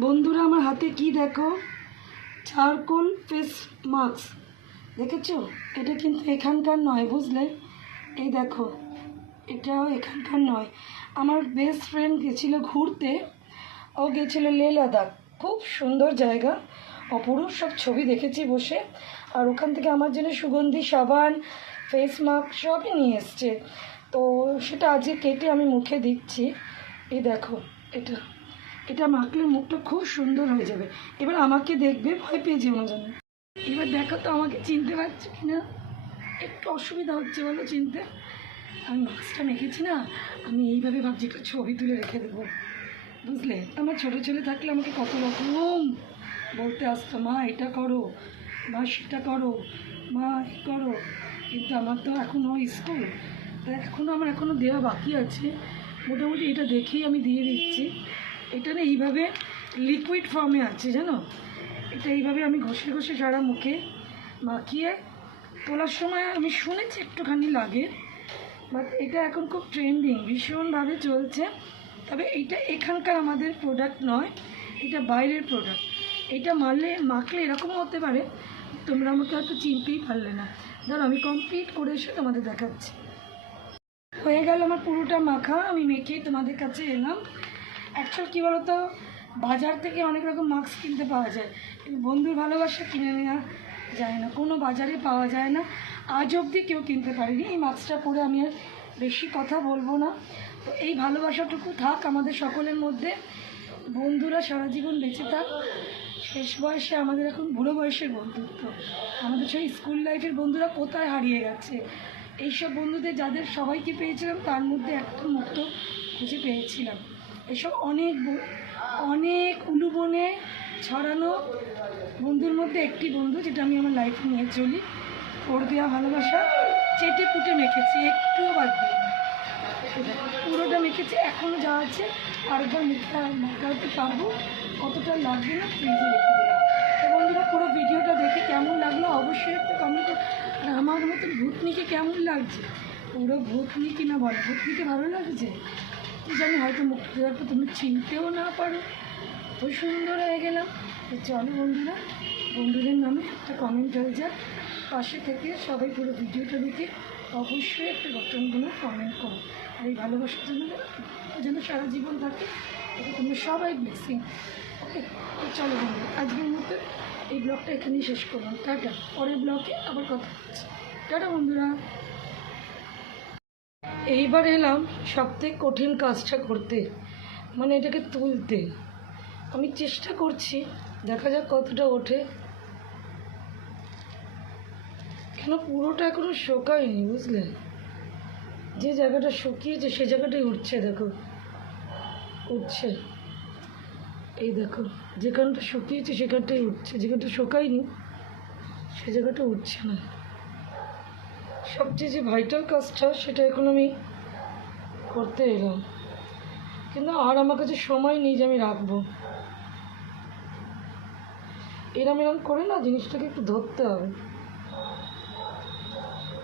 বন্ধুরা আমার হাতে কি দেখো, চারকোল ফেস মাস্ক দেখেছো? এটা কিন্তু এখানকার নয়, বুঝলে? এই দেখো, এটাও এখানকার নয়। আমার বেস্ট ফ্রেন্ড গেছিলো ঘুরতে, ও গেছিলো লে লাদাখ, খুব সুন্দর জায়গা, অপরূপ সব ছবি দেখেছি বসে। আর ওখান থেকে আমার জন্য সুগন্ধি সাবান, ফেস মাস্ক সবই নিয়ে এসছে। তো সেটা আজকে কেটে আমি মুখে দিচ্ছি। এই দেখো, এটা এটা মাখলে মুখটা খুব সুন্দর হয়ে যাবে। এবার আমাকে দেখবে, ভয় পেয়ে যেও না যেন। এবার দেখো তো আমাকে চিনতে পারছো কি না? একটু অসুবিধা হচ্ছে বলো চিনতে? আমি মাস্কটা মেখেছি না, আমি এইভাবে ভাবছি একটা ছবি তুলে রেখে দেবো, বুঝলে? আমার ছোটো ছেলে থাকলে আমাকে কত রকম বলতে আসতো, মা এটা করো, মা সেটা করো, মা এই করো। কিন্তু আমার তো এখনও স্কুল, তাই এখনও দেওয়া বাকি আছে। মোটামুটি এটা দেখেই আমি দিয়ে দিচ্ছি। এটা না এইভাবে লিকুইড ফর্মে আছে, জানো? এটা এইভাবে আমি ঘষে ঘষে সারা মুখে মাখিয়ে তোলার সময় আমি শুনেছি একটুখানি লাগে, বাট এটা এখন খুব ট্রেন্ডিং, ভীষণভাবে চলছে। তবে এইটা এখানকার আমাদের প্রোডাক্ট নয়, এটা বাইরের প্রোডাক্ট। এটা মাখলে এরকমও হতে পারে, তোমরা আমাকে হয়তো চিনতেই পারলে না। ধরো আমি কমপ্লিট করে এসে তোমাদের দেখাচ্ছি। হয়ে গেল আমার পুরোটা মাখা, আমি মেখে তোমাদের কাছে এলাম। অ্যাকচুয়াল কী বলো তো, বাজার থেকে অনেক রকম মাস্ক কিনতে পাওয়া যায়, কিন্তু বন্ধুর ভালোবাসা কিনে নেওয়া যায় না, কোনো বাজারে পাওয়া যায় না। আজ অবধি কেউ কিনতে পারেনি। এই মাস্কটা পরে আমি আর বেশি কথা বলবো না। তো এই ভালোবাসাটুকু থাক আমাদের সকলের মধ্যে। বন্ধুরা সারা জীবন বেঁচে থাক। শেষ বয়সে আমাদের এখন বুড়ো বয়সের বন্ধুত্ব, আমাদের সেই স্কুল লাইফের বন্ধুরা কোথায় হারিয়ে গেছে। এইসব বন্ধুদের যাদের সবাইকে পেয়েছিলাম, তার মধ্যে একটা মুক্ত খুঁজে পেয়েছিলাম। এসব অনেক উলুবনে ছড়ানো বন্ধুর মধ্যে একটি বন্ধু, যেটা আমি আমার লাইফে নিয়ে চলি। ওর দেওয়া ভালোবাসা চেটে পুটে মেখেছি, একটুও বাদ দিই, পুরোটা মেখেছি। এখনও যা আছে আরেকবার মুখটা মাখাতে পারবো, কতটা লাগবে না ফ্রিজে রেখে দিলাম। তো বন্ধুরা, পুরো ভিডিওটা দেখে কেমন লাগলো অবশ্যই একটা কমেন্ট। আর আমার মতো ভূতনিকে কেমন লাগছে, পুরো ভূতনি কিনা বল, ভূতনিকে ভালো লাগছে কি জানি, হয়তো মুখটা দেওয়ার পর তুমি চিনতেও না পারো, খুব সুন্দর হয়ে গেলাম। তো চলো বন্ধুরা, বন্ধুদের নামে একটা কমেন্ট হয়ে যাক, পাশে থেকে সবাই পুরো ভিডিওটা দেখে অবশ্যই একটা গঠনগুলো কমেন্ট করো। আর এই ভালোবাসার জন্য যেন সারা জীবন থাকে, এটা তোমরা সবাই ব্লেসিং। ওকে, তো চলো বন্ধু, আজকের মতো এই ব্লগটা এখানেই শেষ করলাম। টাটা, পরের ব্লগে আবার কথা হচ্ছে। টাটা বন্ধুরা। এইবার এলাম সবথেকে কঠিন কাজটা করতে, মানে এটাকে তুলতে। আমি চেষ্টা করছি, দেখা যাক কতটা ওঠে। কেন পুরোটা এখনও শুকায়নি, বুঝলে? যে জায়গাটা শুকিয়েছে সে জায়গাটাই উঠছে, দেখো উঠছে। এই দেখো, যেখানটা শুকিয়েছে সেখানটাই উঠছে, যেখানটা শুকায়নি সে জায়গাটা উঠছে না। সবচেয়ে যে ভাইটাল কাজটা, সেটা এখন আমি করতে এলাম, কিন্তু আর আমার কাছে সময় নেই যে আমি রাখবো। এরম করে না জিনিসটাকে একটু ধরতে হবে।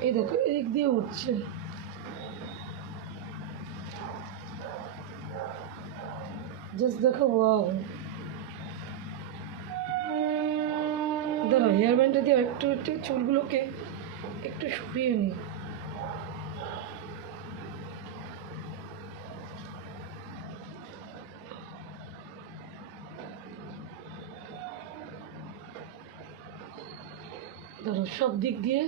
এই দেখো, এদিক দিয়ে উঠছে, জাস্ট দেখো, ওয়াও। দাঁড়া, হেয়ার ব্যান্ডটা দিয়ে একটু একটু চুলগুলোকে একটু সরিয়ে নিই। ধরো, সব দিক দিয়ে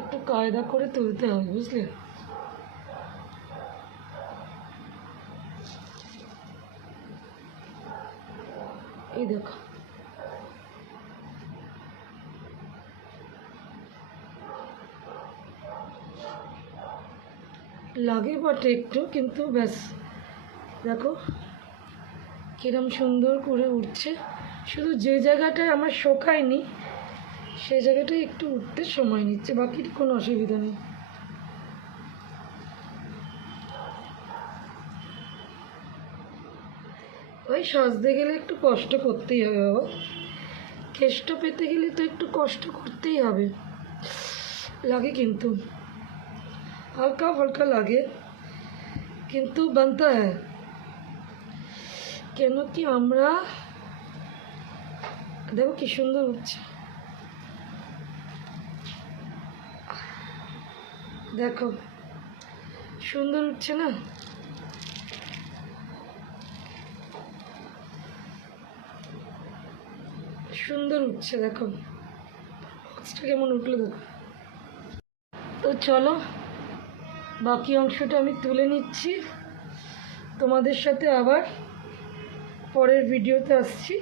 একটু কায়দা করে তুলতে হবে, বুঝলে? এই দেখো, লাগে বটে একটু, কিন্তু ব্যাস দেখো কিরম সুন্দর করে উঠছে। শুধু যে জায়গাটায় আমার শোকায়নি সেই জায়গাটায় একটু উঠতে সময় নিচ্ছে, বাকি কোনো অসুবিধা নেই। ওই সাজতে গেলে একটু কষ্ট করতেই হবে বাবা, কেষ্ট পেতে গেলে তো একটু কষ্ট করতেই হবে। লাগে কিন্তু, হালকা হালকা লাগে, কিন্তু বানতা হ্যাঁ। কেন কি আমরা দেখো কি সুন্দর উঠছে, দেখো সুন্দর উঠছে না? সুন্দর উঠছে, দেখো বক্সটা কেমন উঠলো দেখো। তো চলো বাকি অংশটা আমি তুলে নিচ্ছি, তোমাদের সাথে আবার পরের ভিডিওতে আসছি।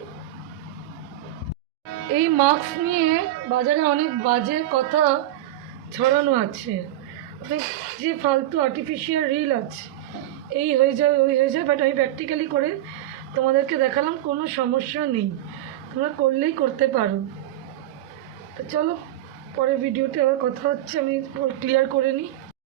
এই মাস্ক নিয়ে বাজারে অনেক বাজে কথা ছড়ানো আছে, অনেক যে ফালতু আর্টিফিশিয়াল রিল আছে, এই হয়ে যায় ওই হয়ে যায়, বাট আমি প্র্যাকটিক্যালি করে তোমাদেরকে দেখালাম কোনো সমস্যা নেই, তোমরা করলেই করতে পারো। তো চলো পরের ভিডিওতে আবার কথা হচ্ছে, আমি ক্লিয়ার করে নিই।